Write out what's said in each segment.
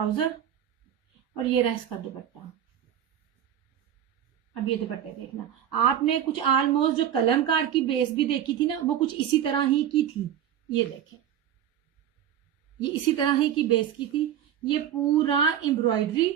Trouser और ये रहा इसका दुपट्टा। अब ये दुपट्टे देखना, आपने कुछ ऑलमोस्ट जो कलमकार की बेस भी देखी थी ना, वो कुछ इसी तरह ही की थी। ये देखें, ये इसी तरह ही की बेस की थी। ये पूरा एम्ब्रॉयडरी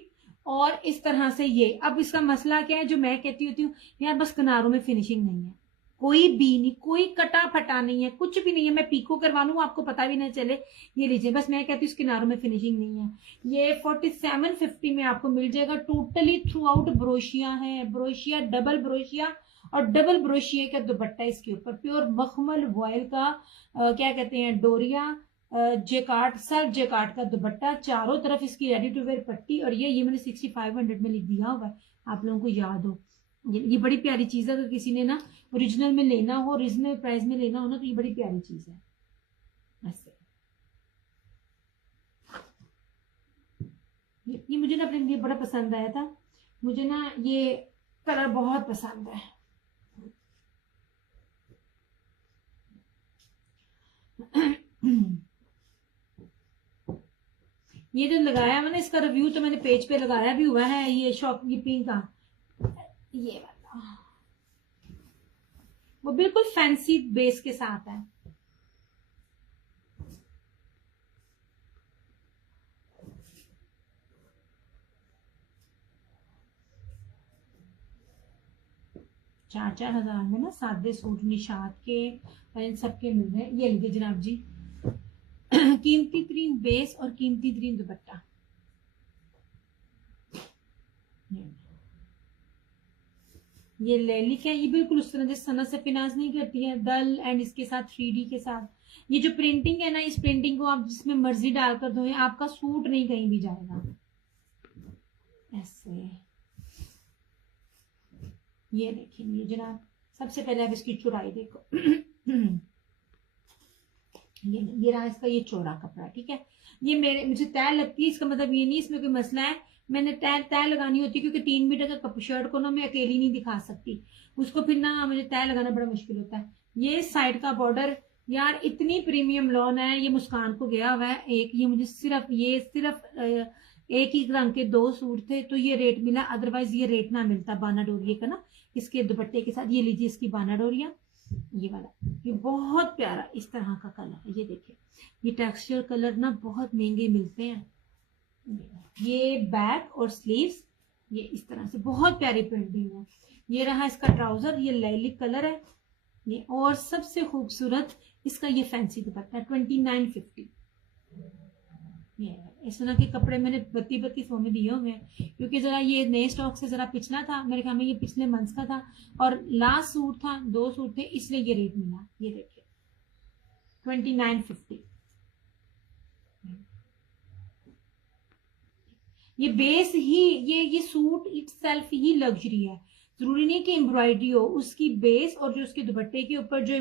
और इस तरह से ये। अब इसका मसला क्या है, जो मैं कहती होती हूँ यार, बस किनारों में फिनिशिंग नहीं है, कोई भी नहीं, कोई कटा फटा नहीं है, कुछ भी नहीं है। मैं पीको करवा लूँ आपको पता भी नहीं चले। ये लीजिए, बस मैं कहती हूँ इस किनारों में फिनिशिंग नहीं है। ये 4750 में आपको मिल जाएगा। टोटली थ्रू आउट ब्रोशिया है, ब्रोशिया, डबल ब्रोशिया और डबल ब्रोशिया का दुपट्टा इसके ऊपर, प्योर मखमल वॉयल का क्या कहते हैं, डोरिया जेकार्ड, सेल्फ जेकार्ड का दुपट्टा, चारों तरफ इसकी रेडी टू वेयर पट्टी। और ये मैंने 6500 में लिख दिया हुआ है, आप लोगों को याद हो। ये बड़ी प्यारी चीज है, अगर किसी ने ना ओरिजिनल में लेना हो, ओरिजिनल प्राइस में लेना हो ना, तो ये बड़ी प्यारी चीज है। ऐसे ये मुझे ना अपने लिए बड़ा पसंद आया था। मुझे ना ये कलर बहुत पसंद है। ये जो लगाया मैंने, इसका रिव्यू तो मैंने पेज पे लगाया भी हुआ है। ये शॉपकीपिंग का ये वाला, वो बिल्कुल फैंसी बेस के साथ है। चार हजार में ना सादे सूट निशात के और इन सबके मिल रहे हैं। ये लीजिए जनाब जी, कीमती तरीन बेस और कीमती तरीन दुपट्टा। ये लेलिक है, ये बिल्कुल उस तरह जैसे सनत से फिनांस नहीं करती है, दल एंड इसके साथ 3D के साथ। ये जो प्रिंटिंग है ना, इस प्रिंटिंग को आप जिसमें मर्जी डालकर धोए, आपका सूट नहीं कहीं भी जाएगा। ऐसे ये देखेंगे जनाब, सबसे पहले आप इसकी चौड़ाई देखो। ये रहा इसका ये चौड़ा कपड़ा, ठीक है। ये मुझे तय लगती है, इसका मतलब ये नहीं इसमें कोई मसला है। मैंने तय लगानी होती है, क्योंकि 3 मीटर का शर्ट को ना मैं अकेली नहीं दिखा सकती, उसको फिर ना मुझे तय लगाना बड़ा मुश्किल होता है। ये साइड का बॉर्डर यार इतनी प्रीमियम लॉन है। ये मुस्कान को गया हुआ है एक, ये मुझे सिर्फ एक ही रंग के 2 सूट थे तो ये रेट मिला, अदरवाइज ये रेट ना मिलता बाना डोरिया का ना, इसके दुपट्टे के साथ। ये लीजिए इसकी बाना डोरिया, ये वाला, ये बहुत प्यारा इस तरह का कलर है। ये देखिए, ये टेक्सचर कलर ना बहुत महंगे मिलते हैं। ये बैक और स्लीव्स, ये इस तरह से बहुत प्यारी प्रिंटिंग है। ये रहा इसका ट्राउजर, ये लैलिक कलर है ये। और सबसे खूबसूरत इसका ये फैंसी दुपट्टा 2950। ये इस तरह के कपड़े मैंने 3200 में दिए हुए हैं, क्योंकि जरा ये नए स्टॉक से जरा पिछला था, मेरे ख्याल में ये पिछले मंथ का था और लास्ट सूट था, 2 सूट थे, इसलिए ये रेट मिला। ये देखिए 2950। ये बेस ही, ये सूट इटसेल्फ ही लग्जरी है। जरूरी नहीं कि एम्ब्रॉयडरी हो, उसकी बेस और जो उसके दुपट्टे के ऊपर जो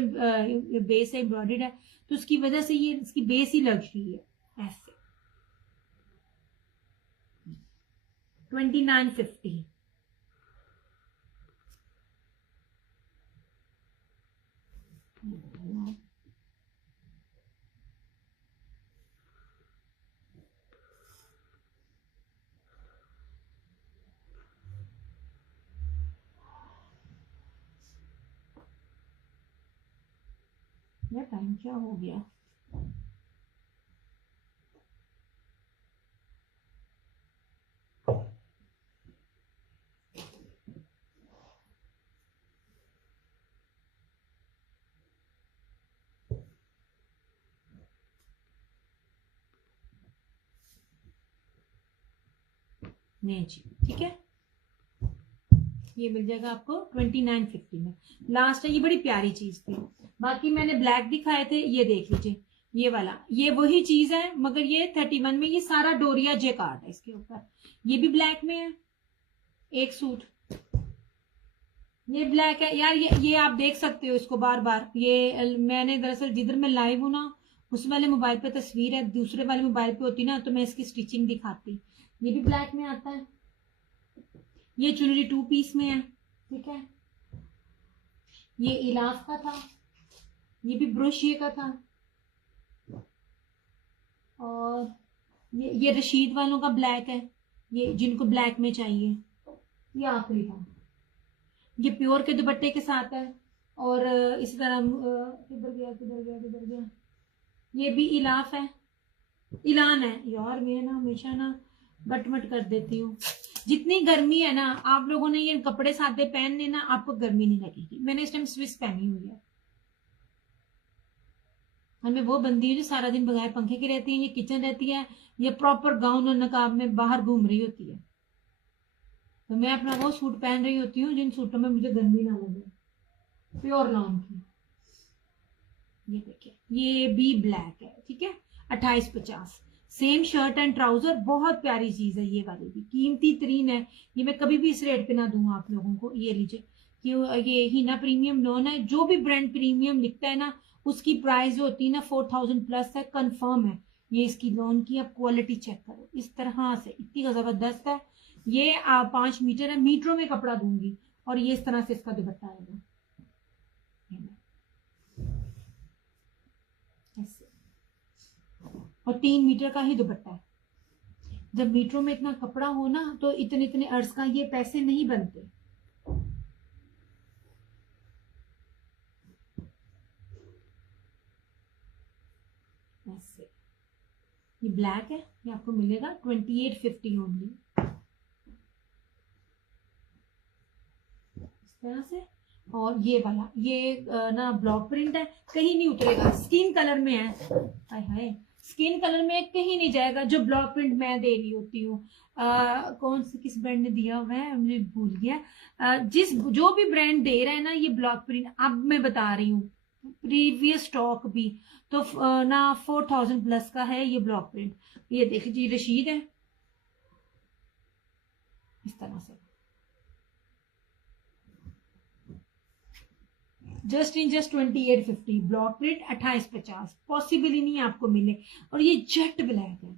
बेस है एम्ब्रॉयडर्ड है, तो उसकी वजह से ये इसकी बेस ही लग्जरी है। ऐसे 2950। यार टाइम क्या हो गया? नहीं जी, ठीक है, ये मिल जाएगा आपको 2950 में। लास्ट है, ये बड़ी प्यारी चीज थी। बाकी मैंने ब्लैक दिखाए थे, ये देख लीजिए, ये वाला, ये वही चीज है, मगर ये 31 में। ये सारा डोरिया जेकार्ड है इसके ऊपर। ये भी ब्लैक में है एक सूट, ये ब्लैक है यार। ये आप देख सकते हो इसको बार बार। ये मैंने दरअसल जिधर मैं लाइव हूँ ना, उस वाले मोबाइल पे तस्वीर है, दूसरे वाले मोबाइल पे होती ना तो मैं इसकी स्टिचिंग दिखाती। ये भी ब्लैक में आता है। ये चुनरी 2 पीस में है, ठीक है। ये इलाफ का था, ये भी ब्रोशिये का था, और ये रशीद वालों का ब्लैक है, ये जिनको ब्लैक में चाहिए, ये आखिरी था। ये प्योर के दुपट्टे के साथ है। और इसी तरह किधर गया, ये भी इलाफ है, इलान है। यार मैं ना हमेशा ना बटमट कर देती हूँ। जितनी गर्मी है ना, आप लोगों ने ये कपड़े सादे पहनने ना, आपको गर्मी नहीं लगेगी। मैंने इस टाइम स्विस पहनी हुई है। हमें वो बंदी है जो सारा दिन बगैर पंखे की रहती है, ये किचन रहती है, ये प्रॉपर गाउन और नकाब में बाहर घूम रही होती है। तो मैं अपना वो सूट पहन रही होती हूँ जिन सूटों में मुझे गर्मी ना लगे, प्योर लॉन की। ये देखिए, ये भी ब्लैक है, ठीक है, 2850। सेम शर्ट एंड ट्राउजर, बहुत प्यारी चीज है ये वाली भी, कीमती तरीन है। ये मैं कभी भी इस रेट पे ना दूंगा आप लोगों को। ये लीजिए, ये हीना प्रीमियम लॉन है। जो भी ब्रांड प्रीमियम लिखता है ना, उसकी प्राइस जो होती है ना 4000 प्लस है, कंफर्म है। ये इसकी लॉन की आप क्वालिटी चेक करो, इस तरह से इतनी जबरदस्त है। ये 5 मीटर है, मीटरों में कपड़ा दूंगी। और ये इस तरह से इसका दुपट्टा आएगा ऐसे, और 3 मीटर का ही दुपट्टा है। जब मीटरों में इतना कपड़ा हो ना, तो इतने इतने अर्ज का ये पैसे नहीं बनते। ऐसे, ये ब्लैक है, ये आपको मिलेगा 2850 ओनली, इस तरह से। और ये वाला, ये ना ब्लॉक प्रिंट है, कहीं नहीं उतरेगा, स्किन कलर में है। हाय हाय, स्किन कलर में कहीं नहीं जाएगा। जो ब्लॉक प्रिंट मैं दे रही होती हूँ, कौन से किस ब्रांड ने दिया हुआ है मुझे भूल गया। जो भी ब्रांड दे रहा है ना ये ब्लॉक प्रिंट, अब मैं बता रही हूँ, प्रीवियस स्टॉक भी तो ना 4000 प्लस का है ये ब्लॉक प्रिंट। ये देखिए जी, रशीद है, इस तरह से जस्ट 2850, ब्लॉक प्रिंट 2850, पॉसिबल ही नहीं आपको मिले। और ये जेट ब्लैक है।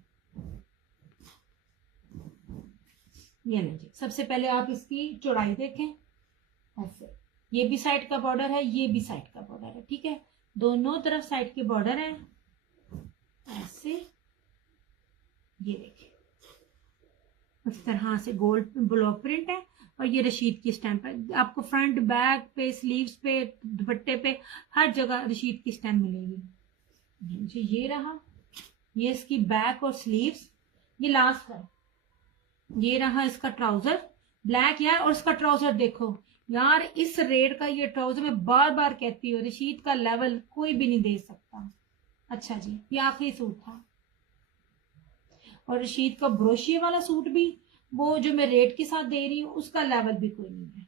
ये लीजिए, सबसे पहले आप इसकी चौड़ाई देखें, ऐसे। ये भी साइड का बॉर्डर है, ये भी साइड का बॉर्डर है, ठीक है, दोनों तरफ साइड के बॉर्डर है ऐसे। ये देखिए, इस तरह से गोल्ड ब्लॉक प्रिंट है। और ये रशीद की स्टैंप है। आपको फ्रंट बैक पे, स्लीव्स पे, दुपट्टे पे, हर जगह रशीद की स्टैंप मिलेगी। ये रहा, ये इसकी बैक और स्लीव्स। ये लास्ट है, ये रहा इसका ट्राउजर ब्लैक यार। और इसका ट्राउजर देखो यार, इस रेट का ये ट्राउजर मैं बार बार कहती हूँ, रशीद का लेवल कोई भी नहीं दे सकता। अच्छा जी, ये आखिरी सूट था। और रशीद का ब्रोशिया वाला सूट भी, वो जो मैं रेट के साथ दे रही हूँ, उसका लेवल भी कोई नहीं है।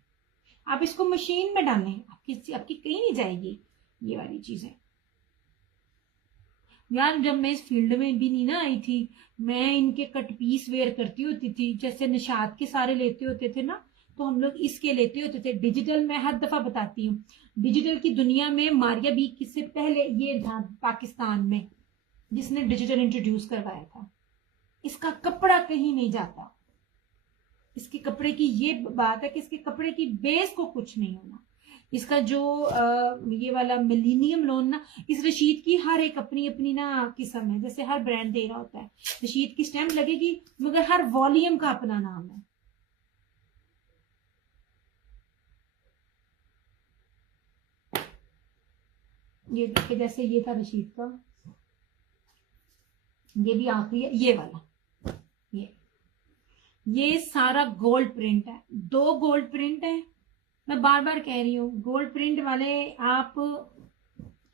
आप इसको मशीन में डालें, आपकी कहीं नहीं जाएगी ये वाली चीजें। यार जब मैं इस फील्ड में भी नहीं ना आई थी, मैं इनके कट पीस वेयर करती होती थी। जैसे निशात के सारे लेते होते थे ना, तो हम लोग इसके लेते होते थे। डिजिटल, मैं हर दफा बताती हूँ, डिजिटल की दुनिया में मारिया बी किससे पहले ये था पाकिस्तान में, जिसने डिजिटल इंट्रोड्यूस करवाया था। इसका कपड़ा कहीं नहीं जाता। इसके कपड़े की ये बात है कि इसके कपड़े की बेस को कुछ नहीं होना। इसका जो ये वाला मिलीनियम लोन ना, इस रशीद की हर एक अपनी अपनी ना किस्म है। जैसे हर ब्रांड दे रहा होता है, रशीद की स्टैंप लगेगी, मगर हर वॉल्यूम का अपना नाम है। ये देखिए, जैसे ये था रशीद का, ये भी आखिरी है, ये वाला। ये सारा गोल्ड प्रिंट है, 2 गोल्ड प्रिंट है। मैं बार बार कह रही हूँ, गोल्ड प्रिंट वाले आप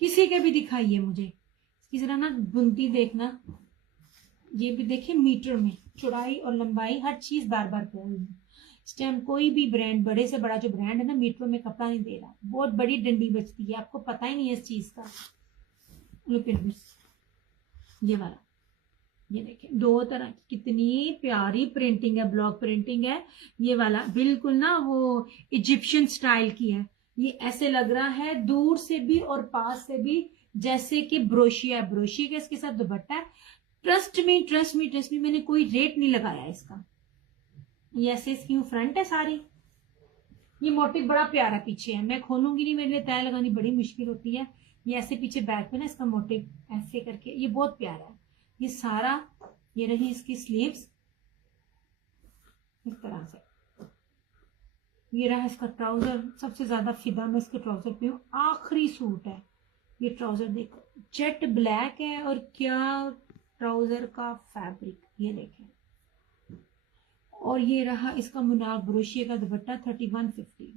किसी के भी दिखाइए मुझे, इसकी जरा ना बुनती देखना। ये भी देखिए, मीटर में चौड़ाई और लंबाई हर चीज बार बार कह रही हूँ। इस टाइम कोई भी ब्रांड, बड़े से बड़ा जो ब्रांड है ना, मीटरों में कपड़ा नहीं दे रहा। बहुत बड़ी डंडी बचती है, आपको पता ही नहीं है इस चीज का। लुक एट दिस, ये वाला, ये देखिए 2 तरह की कितनी प्यारी प्रिंटिंग है, ब्लॉक प्रिंटिंग है। ये वाला बिल्कुल ना वो इजिप्शियन स्टाइल की है। ये ऐसे लग रहा है दूर से भी और पास से भी जैसे कि ब्रोशिया है। ब्रोशिया का इसके साथ दुपट्टा है। ट्रस्ट मी, मैंने कोई रेट नहीं लगाया इसका। ये ऐसे इसकी फ्रंट है सारी। ये मोटिव बड़ा प्यारा पीछे है, मैं खोलूंगी नहीं, मेरे लिए तय लगानी बड़ी मुश्किल होती है। ये ऐसे पीछे बैक में ना इसका मोटिव ऐसे करके, ये बहुत प्यारा है। ये सारा ये रही इसकी स्लीव्स इस तरह से। ये रहा इसका ट्राउजर, सबसे ज्यादा फिदा मैं इसके ट्राउजर पे हूँ। आखिरी सूट है ये ट्राउजर, देखो जेट ब्लैक है और क्या ट्राउजर का फैब्रिक, ये देखें। और ये रहा इसका मुनार ब्रोशिया का दुपट्टा 3150।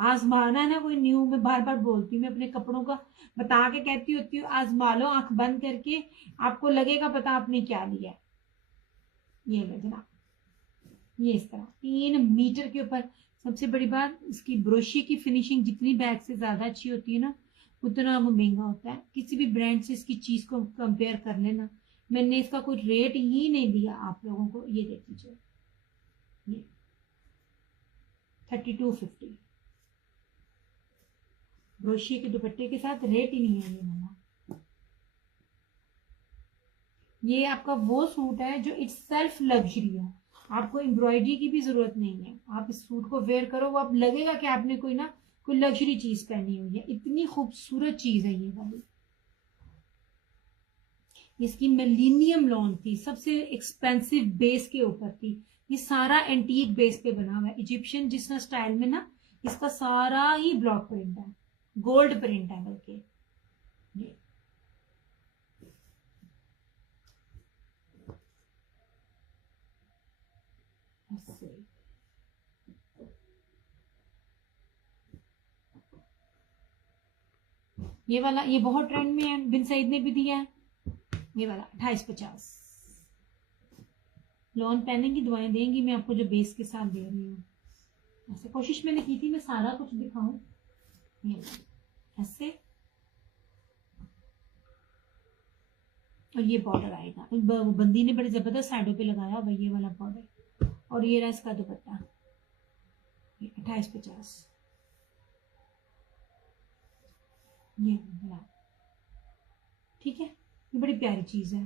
आजमाना है ना कोई न्यू, मैं बार बार बोलती हूँ, मैं अपने कपड़ों का बता के कहती होती हूँ आजमा लो आंख बंद करके, आपको लगेगा पता आपने क्या लिया। ये लो जनाब, ये इस तरह 3 मीटर के ऊपर। सबसे बड़ी बात इसकी ब्रोशी की फिनिशिंग जितनी बैग से ज्यादा अच्छी होती है ना, उतना वो महंगा होता है। किसी भी ब्रांड से इसकी चीज को कंपेयर कर लेना, मैंने इसका कोई रेट ही नहीं दिया आप लोगों को। ये देख लीजिए, ये 3250 ब्रोशी के दुपट्टे के साथ, रेट ही नहीं है ये वाला। ये आपका वो सूट है जो इट्स सेल्फ लग्जरी है, आपको एम्ब्रॉयडरी की भी जरूरत नहीं है। आप इस सूट को वेयर करो, वो आप लगेगा कि आपने कोई लग्जरी चीज पहनी हुई है। इतनी खूबसूरत चीज है ये वाली। इसकी मिलेनियम लॉन थी, सबसे एक्सपेंसिव बेस के ऊपर थी। ये सारा एंटीक बेस पे बना हुआ है, इजिप्शियन जिस स्टाइल में ना, इसका सारा ही ब्लॉक प्रिंट है, गोल्ड प्रिंट है बल्कि। ये वाला ये बहुत ट्रेंड में है, बिन सईद ने भी दिया है। ये वाला 2850। लॉन पहनेंगी दुआएं देंगी, मैं आपको जो बेस के साथ दे रही हूँ। ऐसे कोशिश मैंने की थी मैं सारा कुछ दिखाऊं। ये ऐसे, और ये बॉर्डर आएगा, बंदी ने बड़े जबरदस्त साइडों पे लगाया भाई ये वाला बॉर्डर। और ये रहा इसका दुपट्टा 2850। ये ठीक है, ये बड़ी प्यारी चीज है।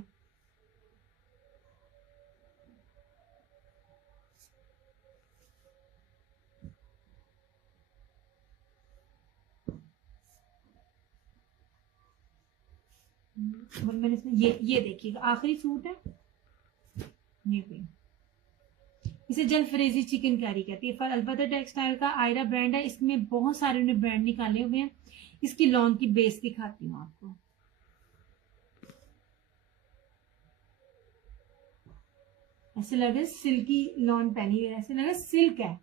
और मैंने इसमें ये देखिएगा आखिरी सूट है ये भी। इसे जलफरेजी चिकन कैरी कहती है। अलबत्ता टेक्सटाइल का आयरा ब्रांड है, इसमें बहुत सारे उन्हें ब्रांड निकाले हुए हैं। इसकी लॉन की बेस दिखाती हूँ आपको। ऐसे लगे सिल्की लॉन पहनी है, ऐसे लगे सिल्क है,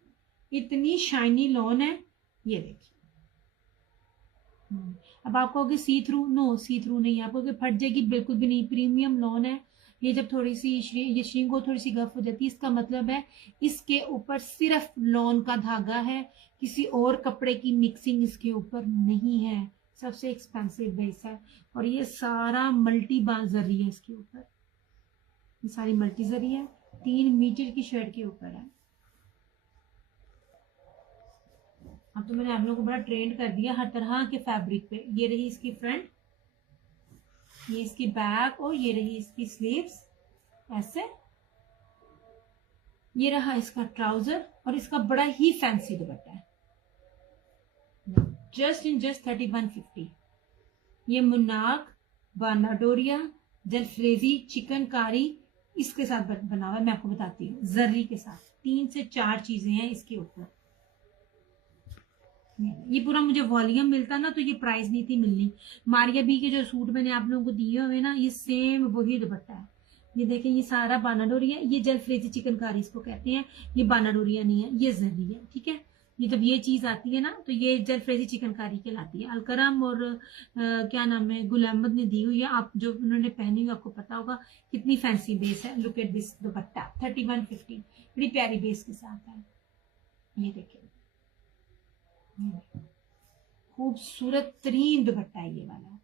इतनी शाइनी लॉन है। ये देखिए, अब आप कहोगे सी थ्रू, नो सी थ्रू नहीं, आप कहोगे फट जाएगी, बिल्कुल भी नहीं, प्रीमियम लॉन है। ये जब थोड़ी सी ये श्रिंक हो, थोड़ी सी गफ हो जाती है, इसका मतलब है इसके ऊपर सिर्फ लॉन का धागा है, किसी और कपड़े की मिक्सिंग इसके ऊपर नहीं है। सबसे एक्सपेंसिव बेस है। और ये सारा मल्टी जरी है इसके ऊपर, ये सारी मल्टी जरी है, 3 मीटर की शर्ट के ऊपर है। अब तो मैंने आप लोगों को बड़ा ट्रेंड कर दिया हर तरह के फैब्रिक पे। ये रही इसकी फ्रंट, ये इसकी बैक, और ये रही इसकी स्लीव्स ऐसे। ये रहा इसका ट्राउजर, और इसका बड़ा ही फैंसी दुपट्टा है, जस्ट 3150। ये मुन्नाक, बानाडोरिया, जलफ्रेजी, चिकनकारी इसके साथ बना हुआ है। मैं आपको बताती हूँ, जर्री के साथ 3 से 4 चीजें हैं इसके ऊपर। ये पूरा मुझे वॉल्यूम मिलता ना तो ये प्राइस नहीं थी मिलनी। मारिया बी के जो सूट मैंने आप लोगों को दिए हुए ना, ये सेम वही दुपट्टा है। ये देखें, ये सारा बानाडोरिया, ये जलफ्रेजी चिकनकारी इसको कहते हैं, ये बानाडोरिया नहीं है, ये जर्री है। ठीक है, ये जब ये चीज आती है ना तो ये जलफ्रेजी चिकनकारी कहलाती है। अलकरम और क्या नाम है, गुल अहमद ने दी हुई है, आप जो उन्होंने पहनी हुई आपको पता होगा कितनी फैंसी बेस है। लुक एट दिस दुपट्टा 3150, बड़ी प्यारी बेस के साथ है। ये देखिए, खूबसूरत तरीन दुपट्टा है ये वाला।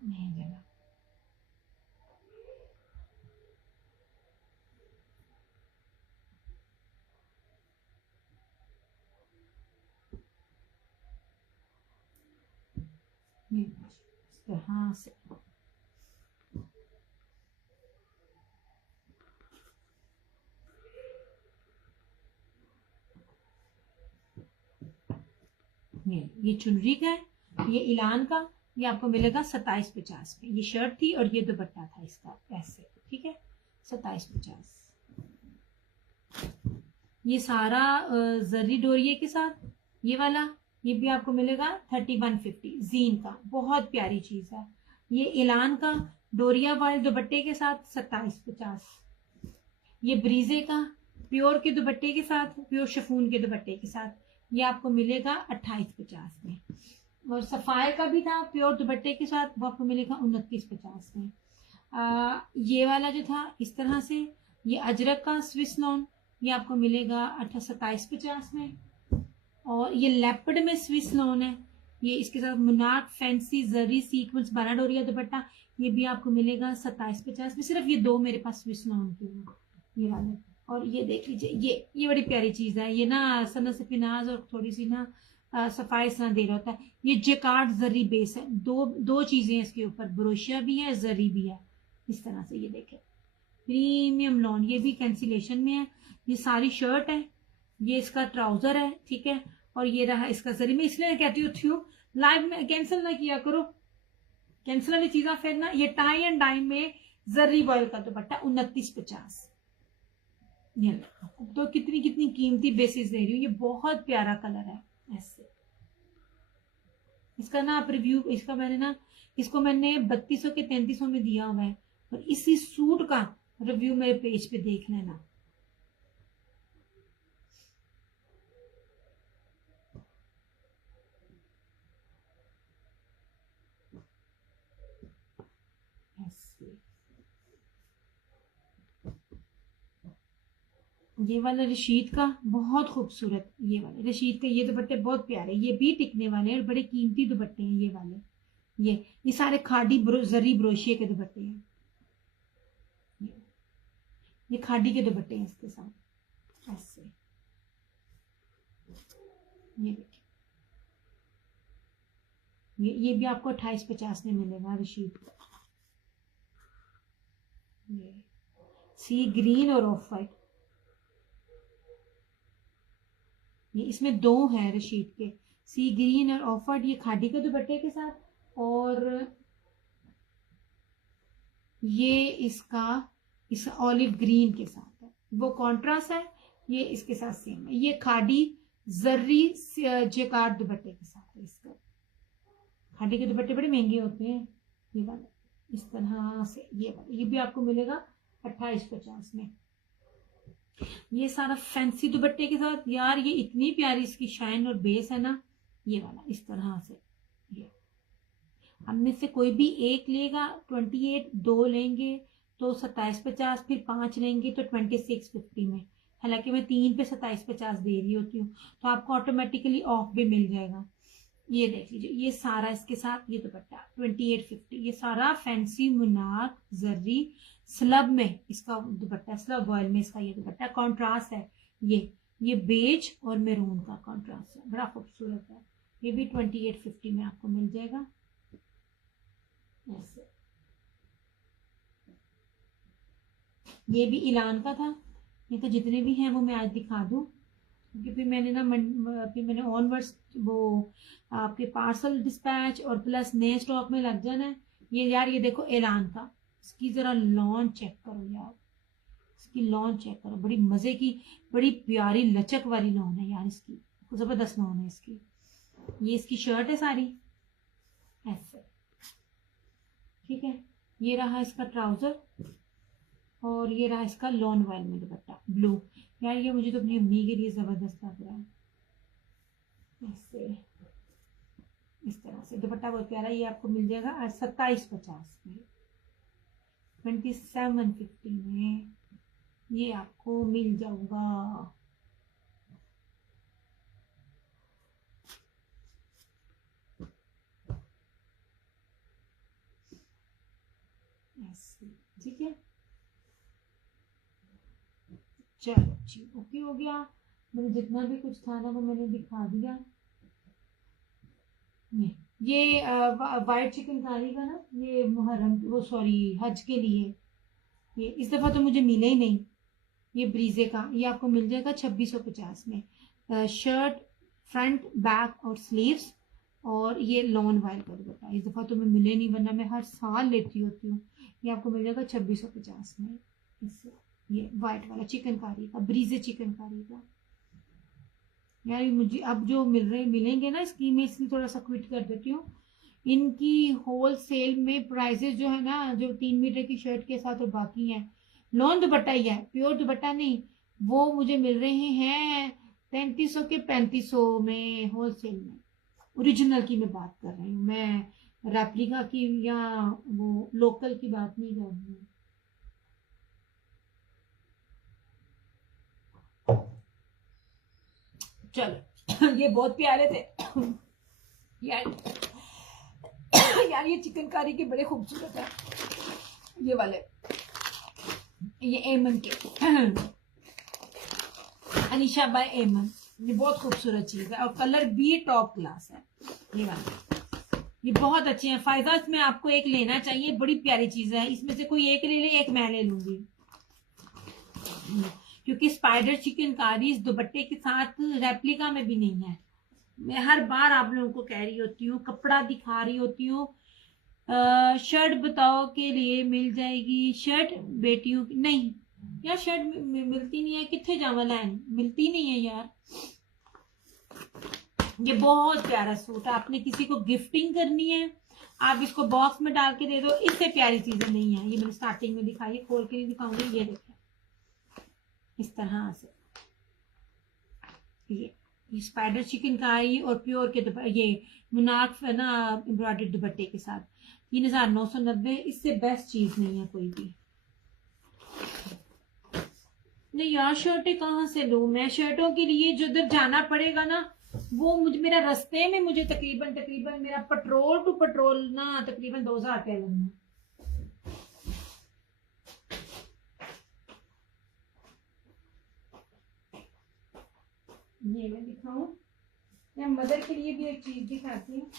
नहीं देना, इस तरह से। ये चुनरी का है, ये इलान का, ये आपको मिलेगा 2750 में। ये शर्ट थी और ये दुपट्टा था इसका, ऐसे, ठीक है, 2750। ये सारा जरी डोरिये के साथ, ये वाला, ये भी आपको मिलेगा 3150 जीन का, बहुत प्यारी चीज है। ये इलान का डोरिया वाले दुपट्टे के साथ 2750। ये ब्रीजे का प्योर के दुपट्टे के साथ, प्योर शिफॉन के दुपट्टे के साथ, ये आपको मिलेगा 2850 में। और सफायर का भी था प्योर दुपट्टे के साथ, वो आपको मिलेगा 2950 में। ये वाला जो था इस तरह से, ये अजरक का स्विस लॉन, ये आपको मिलेगा 2750 में। और ये लेपर्ड में स्विस लॉन है, ये इसके साथ मुनाक फैंसी जरी सीक्वेंस बाना डोरिया दुपट्टा, ये भी आपको मिलेगा 2750 में। सिर्फ ये दो मेरे पास स्विस लॉन के हैं, ये वाले। और ये देख लीजिए, ये बड़ी प्यारी चीज है, ये ना सना से पिनाज और थोड़ी सी ना सफाई सना दे रहा होता है। ये जेकार्ड जरी बेस है, दो चीजें हैं इसके ऊपर, ब्रोशिया भी है, जरी भी है, इस तरह से। ये देखें, प्रीमियम लॉन, ये भी कैंसिलेशन में है। ये सारी शर्ट है, ये इसका ट्राउजर है, ठीक है, और ये रहा इसका जरी। मैं इसलिए कहती हूँ लाइव में कैंसिल ना किया करो, कैंसिल वाली चीजा फिर ना। ये टाई एंड डाई में जरी बॉयल का दुपट्टा 2950। ये तो कितनी कितनी कीमती बेसिस दे रही हूँ। ये बहुत प्यारा कलर है, ऐसे। इसका ना आप रिव्यू, इसका इसको मैंने 3200 के 3300 में दिया हुआ है, और इसी सूट का रिव्यू मेरे पेज पे देख लेना। ये वाला रशीद का बहुत खूबसूरत, ये वाले रशीद के ये दुपट्टे बहुत प्यारे, ये भी टिकने वाले हैं और बड़े कीमती दुपट्टे हैं ये वाले। ये सारे खाड़ी जरी ब्रोशिये के दुपट्टे हैं, ये खाड़ी के दुपट्टे हैं इसके साथ, ऐसे। ये देखिए, ये भी आपको 2850 में मिलेगा रशीद का। ये सी ग्रीन और ऑफ वाइट, ये इसमें दो हैं रशीद के, सी ग्रीन और ऑफ वाइट, ये खादी के दुपट्टे के साथ, और ये इस ऑलिव ग्रीन के साथ है, वो कॉन्ट्रास्ट है। ये इसके साथ सेम है, ये खादी जर्री जेकार्ड दुपट्टे के साथ है इसका। खादी के दुपट्टे बड़े महंगे होते हैं, ये वाला इस तरह से, ये भी आपको मिलेगा 2850 में। ये सारा फैंसी दुपट्टे के साथ, यार ये इतनी प्यारी इसकी शाइन और बेस है ना, ये वाला इस तरह से। ये हमने से कोई भी एक लेगा 28, दो लेंगे तो 2750, फिर 5 लेंगे तो 2650 में। हालांकि मैं 3 पे 2750 दे रही होती हूँ, तो आपको ऑटोमेटिकली ऑफ भी मिल जाएगा। ये देख लीजिए, ये सारा इसके साथ ये दुपट्टा 2850, ये सारा फैंसी मुनाक जर्री स्लब में इसका दुपट्टा, स्लब ऑयल में इसका ये दुपट्टा, कॉन्ट्रास्ट है। ये बेज और मेरून का कॉन्ट्रास्ट है, बड़ा खूबसूरत है। ये भी 2850 में आपको मिल जाएगा, ऐसे। ये भी इलान का था, ये तो जितने भी हैं वो मैं आज दिखा दूं, क्योंकि फिर मैंने ऑनवर्ड्स वो आपके पार्सल डिस्पैच और प्लस नए स्टॉक में लग जाना है। ये यार, ये देखो एलान का, इसकी जरा लॉन चेक करो यार, इसकी लॉन चेक करो, बड़ी मजे की, बड़ी प्यारी लचक वाली लॉन है यार इसकी, जबरदस्त लॉन है इसकी। ये इसकी शर्ट है सारी, ऐसे, ठीक है। ये रहा इसका ट्राउजर, और ये रहा इसका लॉन वाइल में दुपट्टा ब्लू। यार ये मुझे तो अपनी अम्मी के लिए जबरदस्त लग रहा है, ऐसे, इस तरह से दुपट्टा बहुत प्यारा। ये आपको मिल जाएगा 2750 में, 2750 में ये आपको मिल जाऊंगा। ऐसे, ठीक है। चलो जी, ओके हो गया। मैंने जितना भी कुछ था ना वो मैंने दिखा दिया। ये वाइट चिकनकारी का ना, ये मुहर्रम, वो सॉरी हज के लिए, ये इस दफा तो मुझे मिला ही नहीं। ये ब्रीजे का, ये आपको मिल जाएगा 2650 में। शर्ट फ्रंट, बैक और स्लीव्स, और ये लॉन वाइल का दुपट्टा। इस दफा तुम्हें मिले नहीं, वरना मैं हर साल लेती होती हूँ। ये आपको मिल जाएगा 2650 में। इससे ये वाइट वाला चिकनकारी का, ब्रीजे चिकनकारी का। यार मुझे अब जो मिलेंगे ना स्कीम में, इसलिए थोड़ा सा क्विट कर देती हूँ। इनकी होल सेल में प्राइसेस जो है ना, जो 3 मीटर की शर्ट के साथ और बाकी है, लॉन दुपट्टा ही है, प्योर दुपट्टा नहीं, वो मुझे मिल रहे हैं 3300 के 3500 में होल सेल में। ओरिजिनल की मैं बात कर रही हूँ, मैं रेप्लिका की या वो लोकल की बात नहीं कर रही हूँ। चलो ये बहुत प्यारे थे यार। यार ये चिकनकारी के बड़े खूबसूरत है, ये वाले, ये एमन के अनीशा बाय एमन, ये बहुत खूबसूरत चीज है और कलर भी टॉप क्लास है। ये वाला, ये बहुत अच्छे हैं। फायदा इसमें आपको एक लेना चाहिए, बड़ी प्यारी चीज है। इसमें से कोई एक ले ले, एक मैं ले लूंगी, क्योंकि स्पाइडर चिकनकारी इस दुपट्टे के साथ रेप्लिका में भी नहीं है। मैं हर बार आप लोगों को कह रही होती हूँ, कपड़ा दिखा रही होती हूँ। शर्ट बताओ के लिए मिल जाएगी शर्ट बेटियों की? नहीं यार, शर्ट मिलती नहीं है, कितने जावा लैन मिलती नहीं है यार। ये बहुत प्यारा सूट है, आपने किसी को गिफ्टिंग करनी है, आप इसको बॉक्स में डाल के दे दो, इससे प्यारी चीजें नहीं है। ये मैंने स्टार्टिंग में दिखाई, खोल के नहीं दिखाऊंगी। ये देखें इस तरह से, ये स्पाइडर चिकनकारी और प्योर के ये मुनार्क है ना, एम्ब्रॉयडर्ड दुपट्टे के साथ 3990। इससे बेस्ट चीज नहीं है कोई भी। नहीं यार, शर्टें कहाँ से लूं मैं? शर्टों के लिए जिधर जाना पड़ेगा ना, वो मेरा रास्ते में मुझे तकरीबन मेरा पेट्रोल टू पेट्रोल ना तकरीबन 2000 रुपया लगना। ये मैं दिखाऊं या मदर के लिए भी एक चीज दिखाती हूँ।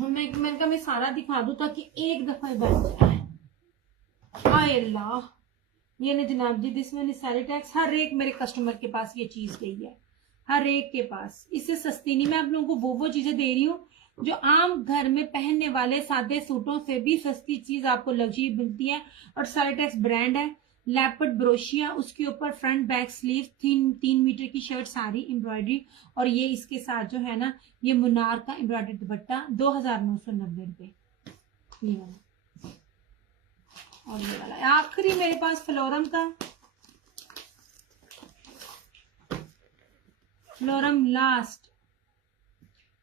मैंने कहा मैं सारा दिखा दूं ताकि एक दफा बन जाए। हाय अल्लाह, ये नहीं जनाब जी, दिस मैंने सारे टैक्स, हर एक मेरे कस्टमर के पास ये चीज गई है, हर एक के पास। इससे सस्ती नहीं, मैं आप लोगों को वो चीजें दे रही हूँ जो आम घर में पहनने वाले सादे सूटों से भी सस्ती चीज आपको लग्जरी मिलती है। और साइटेक्स ब्रांड है, लैपर्ड ब्रोशिया, उसके ऊपर फ्रंट बैक स्लीव, 3 मीटर की शर्ट, सारी एम्ब्रॉयडरी, और ये इसके साथ जो है ना, ये मुनार का एम्ब्रॉयडरी दुपट्टा 2990 रुपए। ये वाला, और ये वाला आखिरी मेरे पास फ्लोरम का, फ्लोरम लास्ट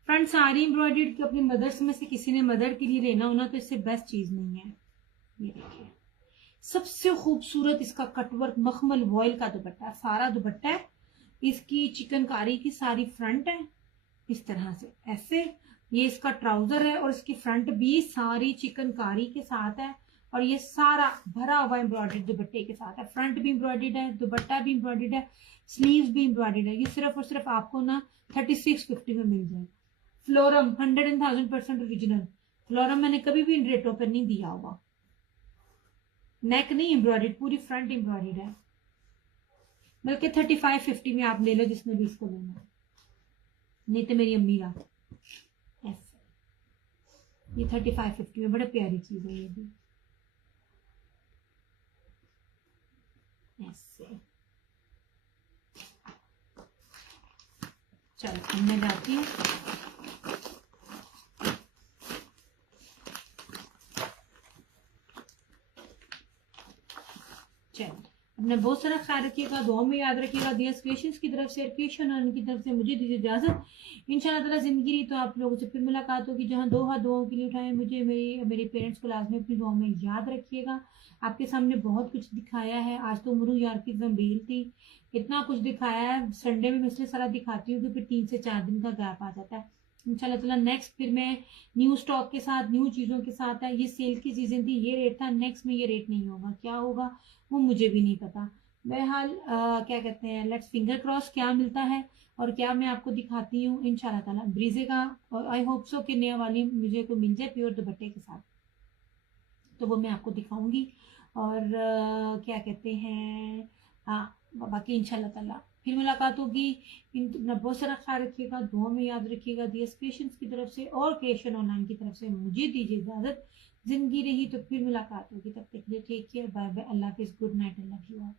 फ्रंट सारी एम्ब्रॉयडर्ड की। अपनी मदर्स में से किसी ने मदर के लिए लेना होना तो इससे बेस्ट चीज नहीं है। ये देखिए, सबसे खूबसूरत इसका कटवर्क मखमल वॉयल का दुपट्टा, सारा दुपट्टा है, इसकी चिकनकारी की सारी फ्रंट है इस तरह से ऐसे, ये इसका ट्राउजर है और इसकी फ्रंट भी सारी चिकनकारी के साथ है, और ये सारा भरा हुआ एम्ब्रॉयडर्ड दुपट्टे के साथ है। फ्रंट भी एम्ब्रॉयडर्ड है, दुपट्टा भी एम्ब्रॉयडर्ड है, स्लीव्स भी एम्ब्रॉयडर्ड है। ये सिर्फ और सिर्फ आपको ना 3650 में मिल जाएगा। फ्लोरम 100,000% ओरिजिनल फ्लोरम, मैंने कभी भी इन रेटों पर नहीं दिया होगा। नेक नहीं एम्ब्रॉयडर्ड, पूरी फ्रंट एम्ब्रॉयडर्ड है, बल्कि 3550 में आप ले लो जिसने भी इसको लेना, नहीं तो मेरी अम्मी का ऐसे। ये 3550 में, बड़ा प्यारी चीज है ये भी ऐसे। चलो मैं जाती हूँ। चलो अपना बहुत सारा ख्याल रखिएगा, दुआ में याद रखिएगा। दिया क्रिएशंस की तरफ से, क्रिएशन और उनकी तरफ से मुझे दीजिए इजाजत। इंशाल्लाह ताला जिंदगी रही तो आप लोगों से फिर मुलाकात होगी। जहां दो हाथ दुआओं के लिए उठाए, मुझे मेरे पेरेंट्स को लाजमी अपनी दुआ में याद रखिएगा। आपके सामने बहुत कुछ दिखाया है, आज तो उमरू यार की जंबील थी, इतना कुछ दिखाया है। संडे में मैं इसलिए सारा दिखाती हूँ कि फिर 3 से 4 दिन का गैप आ जाता है। इंशाल्लाह ताला नेक्स्ट फिर मैं न्यू स्टॉक के साथ, न्यू चीजों के साथ है। ये सेल की चीजें थी, ये रेट था, नेक्स्ट में ये रेट नहीं होगा, क्या होगा वो मुझे भी नहीं पता। बहरहाल क्या कहते हैं, लेट्स फिंगर क्रॉस क्या मिलता है और क्या मैं आपको दिखाती हूँ इंशाल्लाह ताला ब्रीजे का। और आई होप सो कि नया वाली मुझे को मिल जाए प्योर दुपट्टे के साथ, तो वो मैं आपको दिखाऊंगी। और क्या कहते हैं, हाँ बाकी इंशाल्लाह ताला फिर मुलाकात होगी। अपना बहुत सारा ख्याल रखिएगा, दुआ में याद रखिएगा। दियस क्रिएशंस की तरफ से और क्रिएशन ऑनलाइन की तरफ से मुझे दीजिए इजाजत। जिंदगी रही तो फिर मुलाकात होगी, तब तक के लिए टेक केयर, बाय बाय, अल्लाह हाफिज, good night, I love you all.